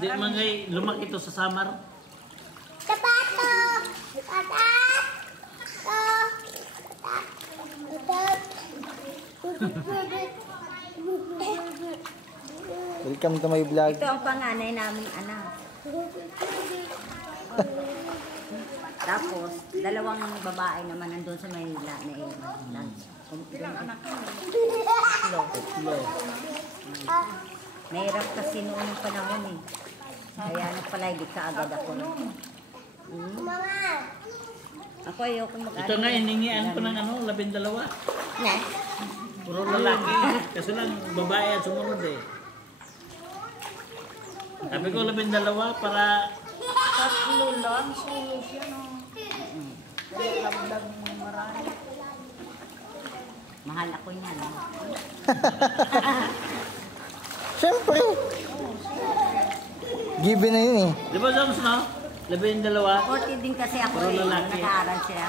Hindi man ngay lumaki ito sa Samar. Sapato! Patat! Welcome to my vlog. Ito ang panganay naming anak. Tapos, dalawang babae naman nandun sa Manila na ilan. Ilang anak Slow. Mahirap kasi noon yung panahon eh. Kaya pala hindi ka agad ako. Ako ayoko mag-ano. Ito nga, hiningian ko ng 12. Ne? Puro lalaki. Kasi lang, babae at sumunod eh. Sabi ko 12 para... Tatlo lang, solo siya, no? Kaya labdag mo marami. Mahal ako niyan. Siyempre. Given na yun eh. Di ba, Jones, no? 12? 40 din kasi ako Puro eh. lalaki. Nag-aaral siya.